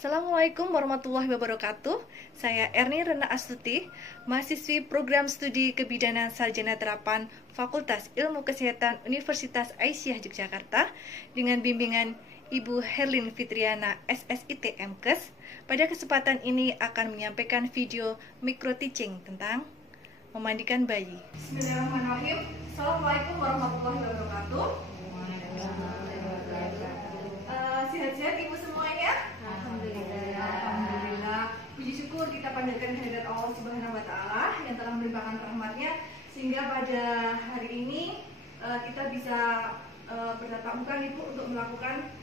Assalamualaikum warahmatullahi wabarakatuh. Saya Erni Rena Astuti, mahasiswi program studi kebidanan sarjana terapan Fakultas Ilmu Kesehatan Universitas Aisyah Yogyakarta dengan bimbingan Ibu Herlin Fitriana SSIT MKes. Pada kesempatan ini akan menyampaikan video micro teaching tentang memandikan bayi. Bismillahirrahmanirrahim. Assalamualaikum warahmatullahi wabarakatuh. Sehat-sehat ibu semuanya? Alhamdulillah. Puji syukur kita panjatkan kehadirat Allah Subhanahu wa taala yang telah melimpahkan rahmatnya sehingga pada hari ini kita bisa bertatap muka Ibu untuk melakukan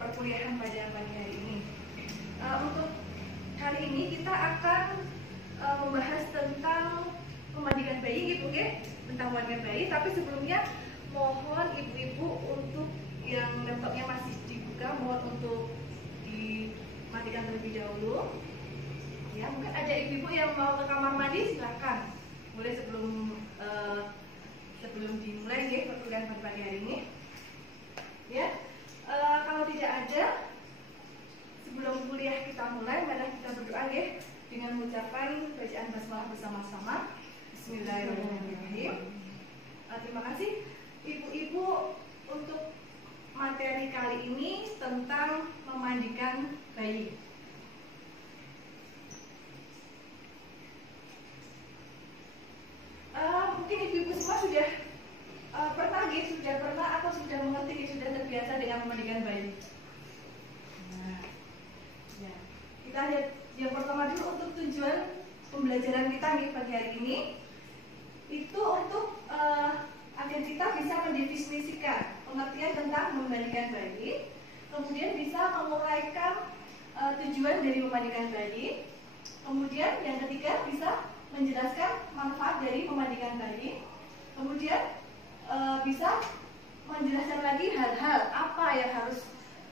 perkuliahan pada pagi hari ini. Untuk hari ini kita akan membahas tentang memandikan bayi gitu, tentang memandikan bayi, tapi sebelumnya mohon ibu-ibu untuk yang laptopnya masih dibuka, mohon untuk dimatikan terlebih dahulu. Ya, mungkin ada ibu-ibu yang mau ke kamar mandi, silahkan. Boleh sebelum dimulai ya perkuliahan pagi hari ini. Ya, kalau tidak ada, sebelum kuliah kita mulai, mari kita berdoa ya dengan mengucapkan bacaan basmalah bersama-sama. Bismillahirrahmanirrahim. Terima kasih ibu-ibu untuk materi kali ini tentang memandikan bayi. Mungkin ibu-ibu semua sudah pernah atau sudah mengerti, sudah terbiasa dengan memandikan bayi. Nah, ya. Kita lihat yang pertama dulu untuk tujuan pembelajaran kita nih pagi hari ini. Itu untuk agar kita bisa mendefinisikan pengertian tentang memandikan bayi, kemudian bisa menguraikan tujuan dari memandikan bayi, kemudian yang ketiga bisa menjelaskan manfaat dari memandikan bayi, kemudian bisa menjelaskan lagi hal-hal apa yang harus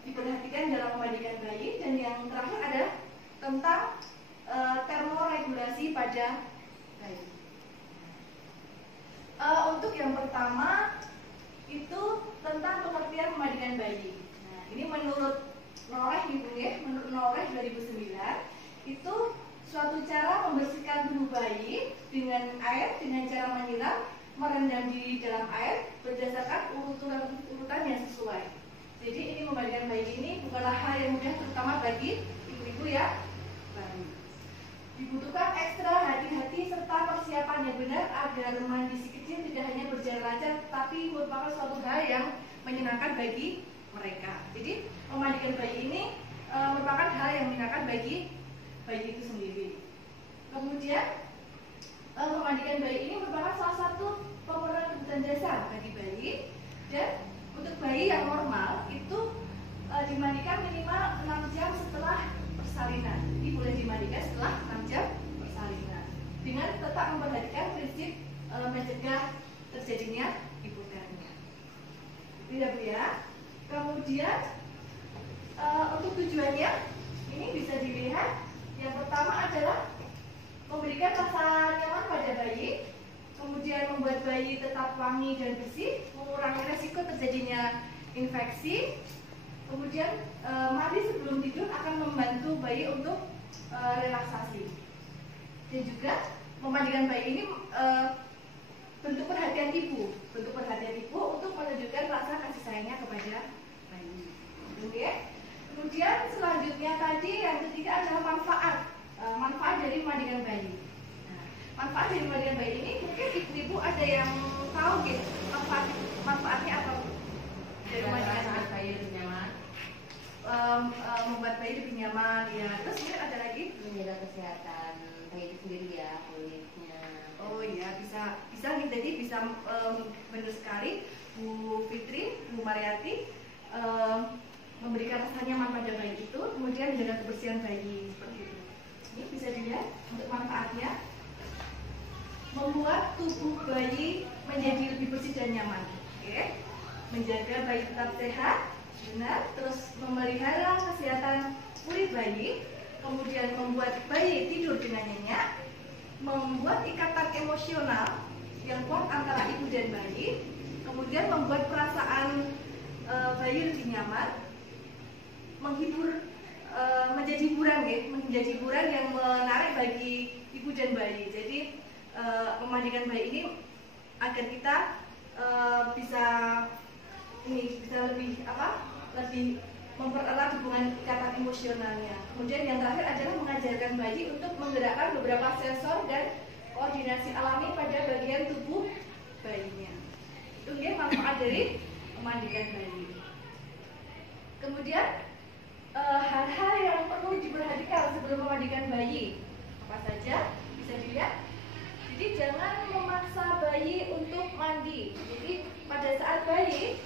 diperhatikan dalam memandikan bayi, dan yang terakhir adalah tentang termoregulasi pada bayi. Untuk yang pertama itu tentang pengertian memandikan bayi. Nah, ini menurut Noreh menurut Noreh 2009 itu suatu cara membersihkan tubuh bayi dengan air dengan cara menyiram, merendam di dalam air berdasarkan urutan yang sesuai. Jadi ini memandikan bayi ini bukanlah hal yang mudah, terutama bagi ibu-ibu ya. Dibutuhkan ekstra hati-hati serta persiapan yang benar agar mandi si kecil tidak hanya berjalan lancar, tapi merupakan suatu hal yang menyenangkan bagi mereka. Jadi memandikan bayi ini merupakan hal yang menyenangkan bagi bayi itu sendiri. Kemudian memandikan bayi ini merupakan salah satu pemenuhan kebutuhan dasar bagi bayi, dan untuk bayi yang normal itu dimandikan minimal 6 jam setelah persalinan. Jadi boleh dimandikan setelah 6 jam persalinan dengan tetap memperhatikan prinsip mencegah terjadinya hipotermia. Itu ya Bu ya. Kemudian untuk tujuannya ini bisa dilihat. Yang pertama adalah memberikan rasa nyaman pada bayi, kemudian membuat bayi tetap wangi dan bersih, mengurangi resiko terjadinya infeksi. Kemudian mandi sebelum tidur akan membantu bayi untuk relaksasi. Dan juga memandikan bayi ini bentuk perhatian ibu untuk menunjukkan rasa kasih sayangnya kepada bayi. Oke. Kemudian selanjutnya tadi yang ketiga adalah manfaat dari memandikan bayi. Nah, manfaat dari memandikan bayi ini mungkin ibu-ibu ada yang tahu gitu manfaatnya apa dari memandikan bayi lebih nyaman. Membuat bayi lebih nyaman ya. Terus mungkin ada lagi menjaga kesehatan bayi itu sendiri ya, kulitnya. Oh iya, bisa jadi bisa benar sekali Bu Fitri, Bu Mariati memberikan rasa nyaman pada bayi itu, kemudian menjaga kebersihan bayi seperti itu. Ini bisa dilihat untuk manfaatnya, membuat tubuh bayi menjadi lebih bersih dan nyaman. Oke. Menjaga bayi tetap sehat, benar, terus memelihara kesehatan kulit bayi, kemudian membuat bayi tidur dengan nyenyak, membuat ikatan emosional yang kuat antara ibu dan bayi, kemudian membuat perasaan bayi lebih nyaman, menghibur menjadi hiburan ya, menjadi hiburan yang menarik bagi ibu dan bayi. Jadi memandikan bayi ini agar kita bisa lebih lebih mempererat hubungan ikatan emosionalnya. Kemudian yang terakhir adalah mengajarkan bayi untuk menggerakkan beberapa sensor dan koordinasi alami pada bagian tubuh bayinya. Itu dia manfaat dari memandikan bayi. Kemudian hal-hal yang perlu diperhatikan sebelum memandikan bayi apa saja bisa dilihat. Jadi jangan memaksa bayi untuk mandi. Jadi pada saat bayi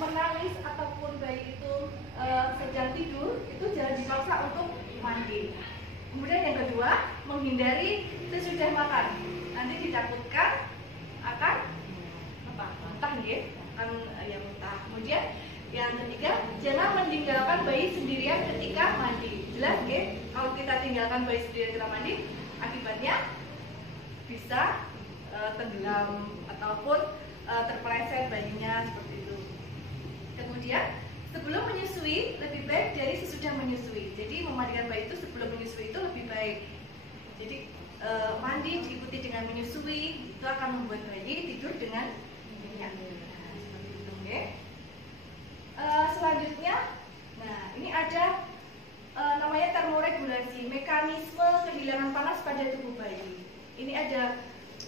menangis ataupun bayi itu sedang tidur, itu jangan dipaksa untuk mandi. Kemudian yang kedua, menghindari sesudah makan. Nanti ditakutkan akan muntah ya, muntah. Kemudian yang ketiga, jangan meninggalkan bayi sendirian ketika mandi. Jelas ya, kalau kita tinggalkan bayi sendirian ketika mandi, akibatnya bisa tenggelam ataupun terpeleset bayinya seperti itu. Kemudian sebelum menyusui lebih baik dari sesudah menyusui. Jadi memandikan bayi itu sebelum menyusui itu lebih baik. Jadi mandi diikuti dengan menyusui itu akan membuat bayi tidur dengan nyenyak. Seperti itu, okay? Selanjutnya, nah ini ada namanya termoregulasi, mekanisme kehilangan panas pada tubuh bayi. Ini ada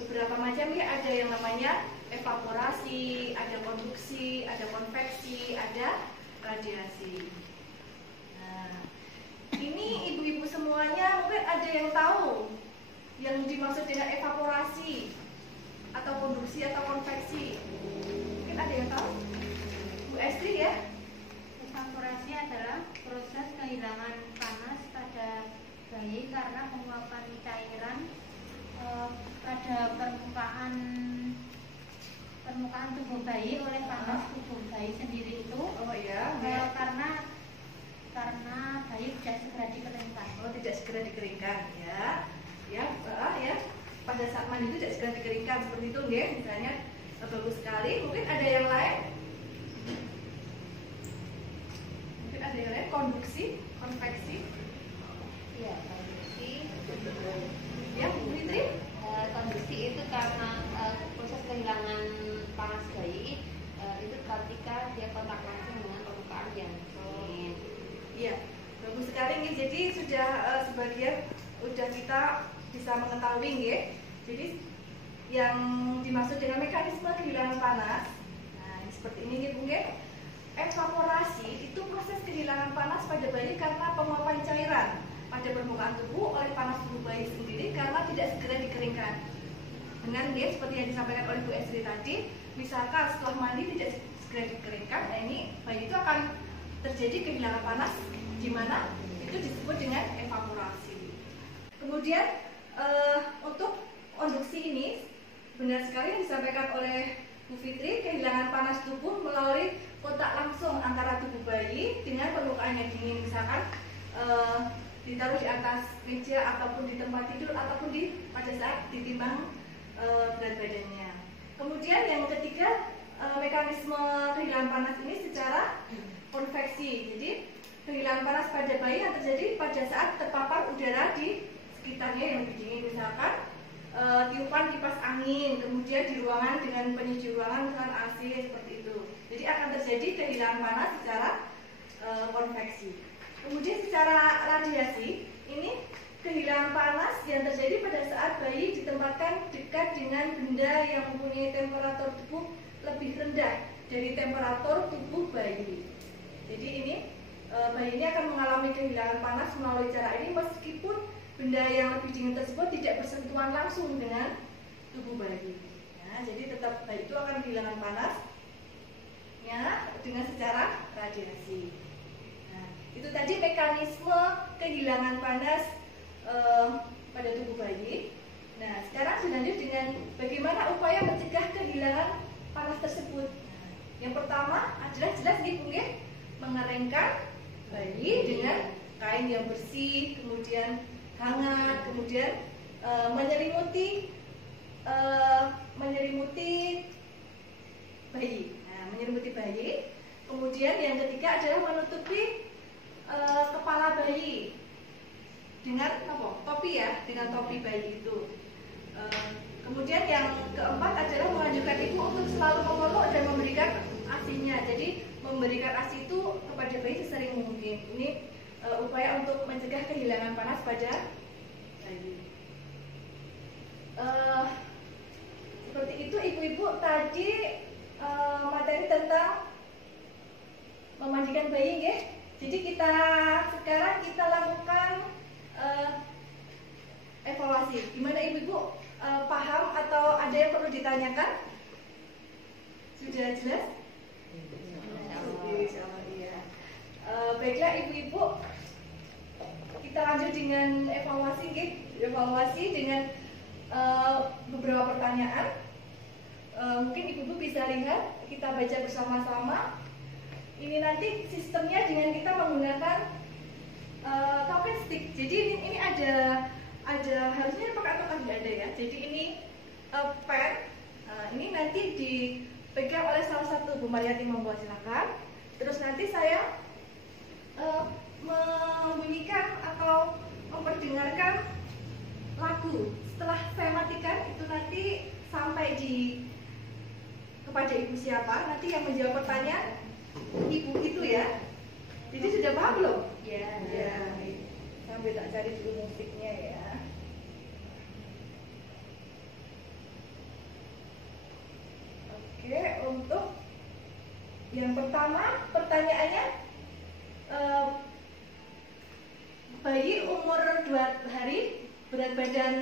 beberapa macam ya, ada yang namanya evaporasi, ada konduksi, ada konveksi, ada radiasi. Nah, ini ibu-ibu semuanya mungkin ada yang tahu yang dimaksud dengan evaporasi atau konduksi atau konveksi. Mungkin ada yang tahu? Bu Estri ya? Evaporasi adalah proses kehilangan panas pada bayi karena penguapan cairan pada permukaan tubuh bayi oleh panas tubuh bayi sendiri itu. Oh iya. Karena bayi tidak segera dikeringkan. Oh, tidak segera dikeringkan ya. Ya. Pada saat mandi itu tidak segera dikeringkan seperti itu ya. Misalnya bagus sekali. Mungkin ada yang lain? Konduksi, konveksi. Iya, konduksi. Ya, Bu Fitri? Konduksi itu karena proses kehilangan panas bayi itu ketika dia kontak langsung dengan permukaan yang dingin. Iya, bagus sekali nih. Jadi sudah sebagian sudah kita bisa mengetahui ya. Jadi yang dimaksud dengan mekanisme kehilangan panas, nah ini seperti ini nih Bu ya. Evaporasi itu proses kehilangan panas pada bayi karena penguapan cairan pada permukaan tubuh oleh panas tubuh bayi sendiri karena tidak segera dikeringkan. Dengan ya, seperti yang disampaikan oleh Bu Estri tadi, misalkan setelah mandi tidak segera dikeringkan, nah ini bayi itu akan terjadi kehilangan panas, di mana itu disebut dengan evaporasi. Kemudian untuk konduksi ini benar sekali yang disampaikan oleh Bu Fitri, kehilangan panas tubuh melalui kontak langsung antara tubuh bayi dengan permukaan yang dingin, misalkan ditaruh di atas meja ataupun di tempat tidur ataupun pada saat ditimbang berat badannya. Kemudian yang ketiga, mekanisme kehilangan panas ini secara konveksi. Jadi kehilangan panas pada bayi yang terjadi pada saat terpapar udara di sekitarnya yang lebih dingin, misalkan tiupan kipas angin, kemudian di ruangan dengan penyuci ruangan dengan AC seperti itu. Jadi akan terjadi kehilangan panas secara konveksi. Kemudian secara radiasi, ini kehilangan panas yang terjadi pada saat bayi ditempatkan dekat dengan benda yang mempunyai temperatur tubuh lebih rendah dari temperatur tubuh bayi. Jadi ini bayi ini akan mengalami kehilangan panas melalui cara ini meskipun benda yang lebih dingin tersebut tidak bersentuhan langsung dengan tubuh bayi. Nah, jadi tetap bayi itu akan kehilangan panas ya dengan secara radiasi. Nah, itu tadi mekanisme kehilangan panas pada tubuh bayi. Nah, sekarang dilanjut dengan bagaimana upaya mencegah kehilangan panas tersebut. Nah, yang pertama adalah jelas mengeringkan bayi dengan kain yang bersih, kemudian hangat, kemudian menyelimuti bayi. Nah, menyelimuti bayi. Kemudian yang ketiga adalah menutupi kepala bayi dengan topi bayi itu. Kemudian yang keempat adalah menganjurkan ibu untuk selalu memeluk dan memberikan ASI-nya. Jadi memberikan ASI itu kepada bayi sesering mungkin. Ini upaya untuk mencegah kehilangan panas pada bayi. Seperti itu ibu-ibu tadi materi tentang memandikan bayi, ya. Jadi sekarang kita lakukan evaluasi. Gimana ibu-ibu, paham atau ada yang perlu ditanyakan? Sudah jelas? Iya. Baiklah ibu-ibu, kita lanjut dengan evaluasi, ya. Evaluasi dengan beberapa pertanyaan. Mungkin ibu-ibu bisa lihat, kita baca bersama-sama. Ini nanti sistemnya dengan kita menggunakan token stick. Jadi ini ada harusnya pakai atau tidak ada ya. Jadi ini pen. Ini nanti dipegang oleh salah satu. Bu Mariati membawa, silakan. Terus nanti saya membunyikan atau memperdengarkan lagu. Setelah saya matikan itu nanti sampai kepada ibu siapa, nanti yang menjawab pertanyaan ibu itu ya. Jadi sudah paham belum? Ya. Sambil tak cari dulu musiknya ya. Oke, untuk yang pertama pertanyaannya, bayi umur 2 hari, berat badan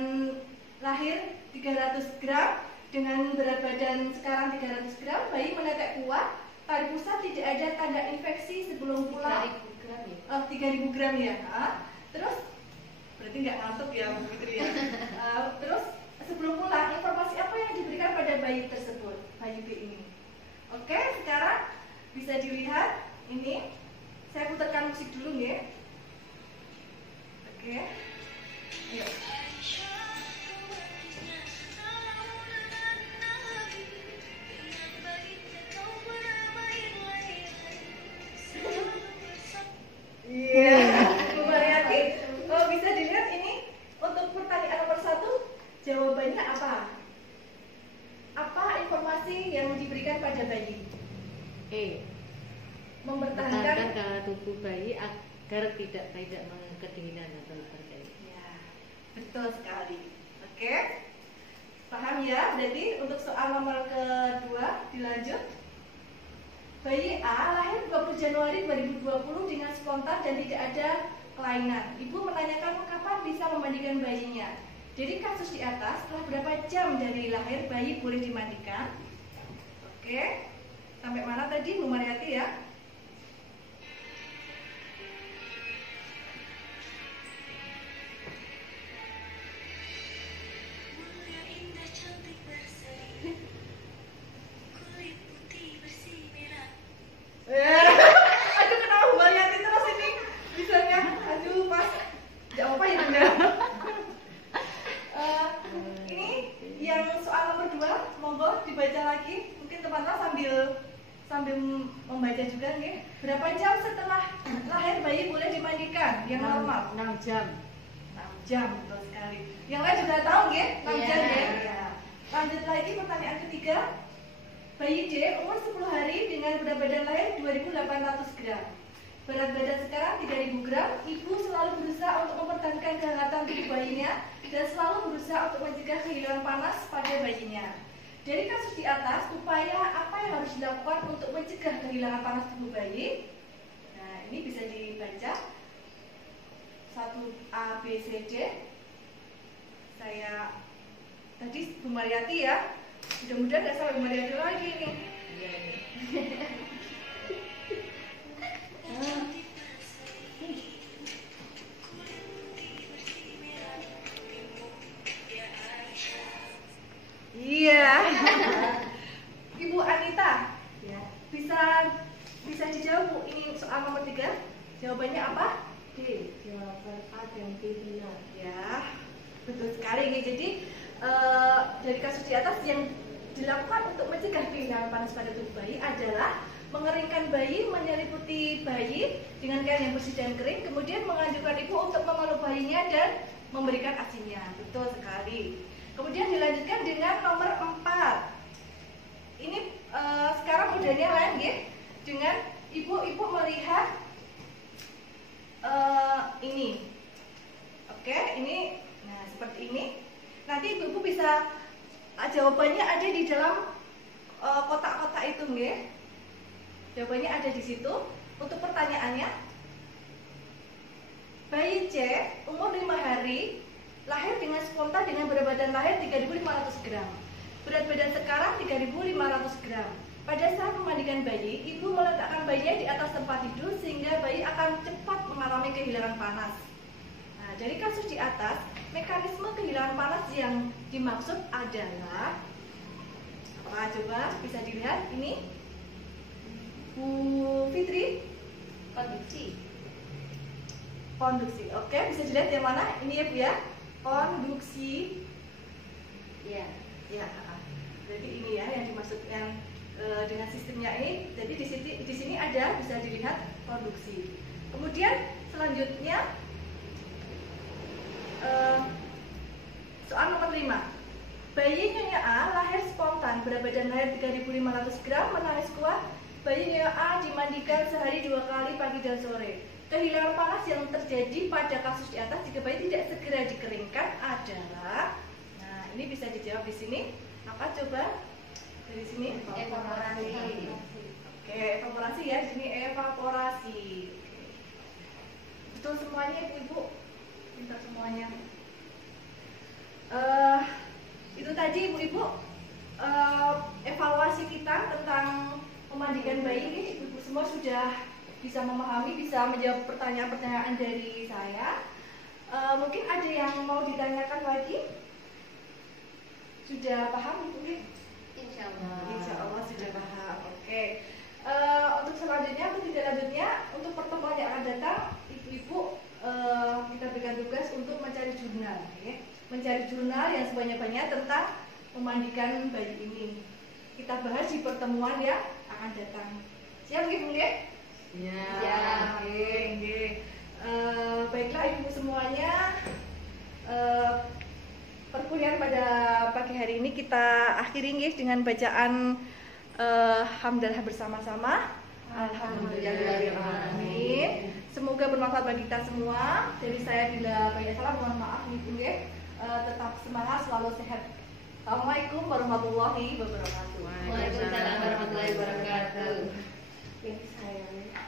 lahir 300 gram, dengan berat badan sekarang 300 gram, bayi menetek kuat, tali pusat, tidak ada tanda infeksi sebelum pulang. 3.000 gram ya. Terus berarti nggak ngantuk ya Bu Fitri ya. Terus sebelum pulang, informasi apa yang diberikan pada bayi tersebut, bayi B ini? Oke, sekarang bisa dilihat ini. Saya putarkan musik dulu ya. Oke. Yuk. Iya, Bu Mariati, bisa dilihat ini untuk pertanyaan nomor 1, jawabannya apa? Apa informasi yang diberikan pada bayi? Mempertahankan daya tubuh bayi agar tidak kedinginan atau sebagainya. Ya, betul sekali. Oke, paham ya? Berarti untuk soal nomor kedua dilanjut. Bayi A lahir 20 Januari 2020 dengan spontan dan tidak ada kelainan. Ibu menanyakan kapan bisa memandikan bayinya. Jadi kasus di atas, setelah berapa jam dari lahir bayi boleh dimandikan? Oke, sampai mana tadi Bu Mariati ya? Aduh, kenapa Bu Mariati terus ini bisanya? Aduh, pas. Jangan apa ya Bunda. Ini yang soal nomor 2, monggo dibaca lagi. Mungkin teman-teman sambil membaca juga nih. Berapa jam setelah lahir bayi boleh dimandikan? Yang normal 6 jam. 6 jam, betul sekali. Yang lain sudah tahu nggih? 6 jam ya. Iya. Lanjut lagi pertanyaan ketiga. Bayi D umur 10 hari dengan berat badan lahir 2.800 gram. Berat badan sekarang 3.000 gram. Ibu selalu berusaha untuk mempertahankan kehangatan tubuh bayinya dan selalu berusaha untuk mencegah kehilangan panas pada bayinya. Dari kasus di atas, upaya apa yang harus dilakukan untuk mencegah kehilangan panas tubuh bayi? Nah, ini bisa dibaca 1A, B, C, D. Saya tadi Bu Mariati ya. Mudah-mudahan nggak sampai Bu Mariati lagi nih. Iya. Ibu Anita, Ya. bisa dijawab Bu, ini soal nomor 3. Jawabannya apa? D. Jawaban A dan B benar. Ya, betul sekali nih. Jadi dari kasus di atas yang dilakukan untuk mencegah kehilangan panas pada tubuh bayi adalah mengeringkan bayi, menyelimuti bayi dengan kain yang bersih dan kering, kemudian menganjurkan ibu untuk memeluk bayinya dan memberikan ASINya. Betul sekali. Kemudian dilanjutkan dengan nomor 4. Ini sekarang modelnya lain ya. Dengan ibu-ibu melihat ini. Oke, ini nah seperti ini. Nanti ibu-ibu bisa jawabannya ada di dalam kotak-kotak itu nggih. Jawabannya ada di situ. Untuk pertanyaannya, bayi C umur 5 hari, lahir dengan spontan dengan berat badan lahir 3.500 gram. Berat badan sekarang 3.500 gram. Pada saat memandikan bayi, ibu meletakkan bayinya di atas tempat tidur sehingga bayi akan cepat mengalami kehilangan panas. Nah, dari kasus di atas, mekanisme kehilangan panas yang dimaksud adalah apa? Coba bisa dilihat ini, Bu Fitri. Konduksi. Oke, bisa dilihat yang mana? Ini ya Bu ya. Konduksi. Iya. Ya. Jadi ini ya yang dimaksudkan dengan sistemnya ini. Jadi di sini ada bisa dilihat konduksi. Kemudian selanjutnya soal nomor 5. Bayi Nyonya A lahir spontan, berat badan lahir 3.500 gram, menangis kuat. Bayi Nyonya A dimandikan sehari 2 kali pagi dan sore. Kehilangan panas yang terjadi pada kasus di atas jika bayi tidak segera dikeringkan adalah, nah ini bisa dijawab di sini. Apa coba dari sini? Evaporasi. Oke, evaporasi ya. Di sini evaporasi. Betul semuanya ibu-ibu. Pintar semuanya. Itu tadi ibu-ibu evaluasi kita tentang memandikan bayi. Ibu-ibu semua sudah bisa memahami, bisa menjawab pertanyaan-pertanyaan dari saya. Mungkin ada yang mau ditanyakan lagi? Sudah paham ibu? Insya Allah. Insya Allah sudah paham. Oke. Untuk selanjutnya, untuk tindak lanjutnya, untuk pertemuan yang akan datang, ibu-ibu kita berikan tugas untuk mencari jurnal, ya. Mencari jurnal yang sebanyak-banyak tentang memandikan bayi ini. Kita bahas di pertemuan yang akan datang. Siap ibu nggih? Ya. Oke. Baiklah ibu semuanya. Perkuliahan pada pagi hari ini kita akhiri nggih dengan bacaan hamdalah bersama-sama. Alhamdulillahirrahmanirrahim. Semoga bermanfaat bagi kita semua. Dari saya bila banyak salah mohon maaf ibu nggih. Tetap semangat, selalu sehat. Assalamualaikum warahmatullahi wabarakatuh. Waalaikumsalam warahmatullahi wabarakatuh. Yang saya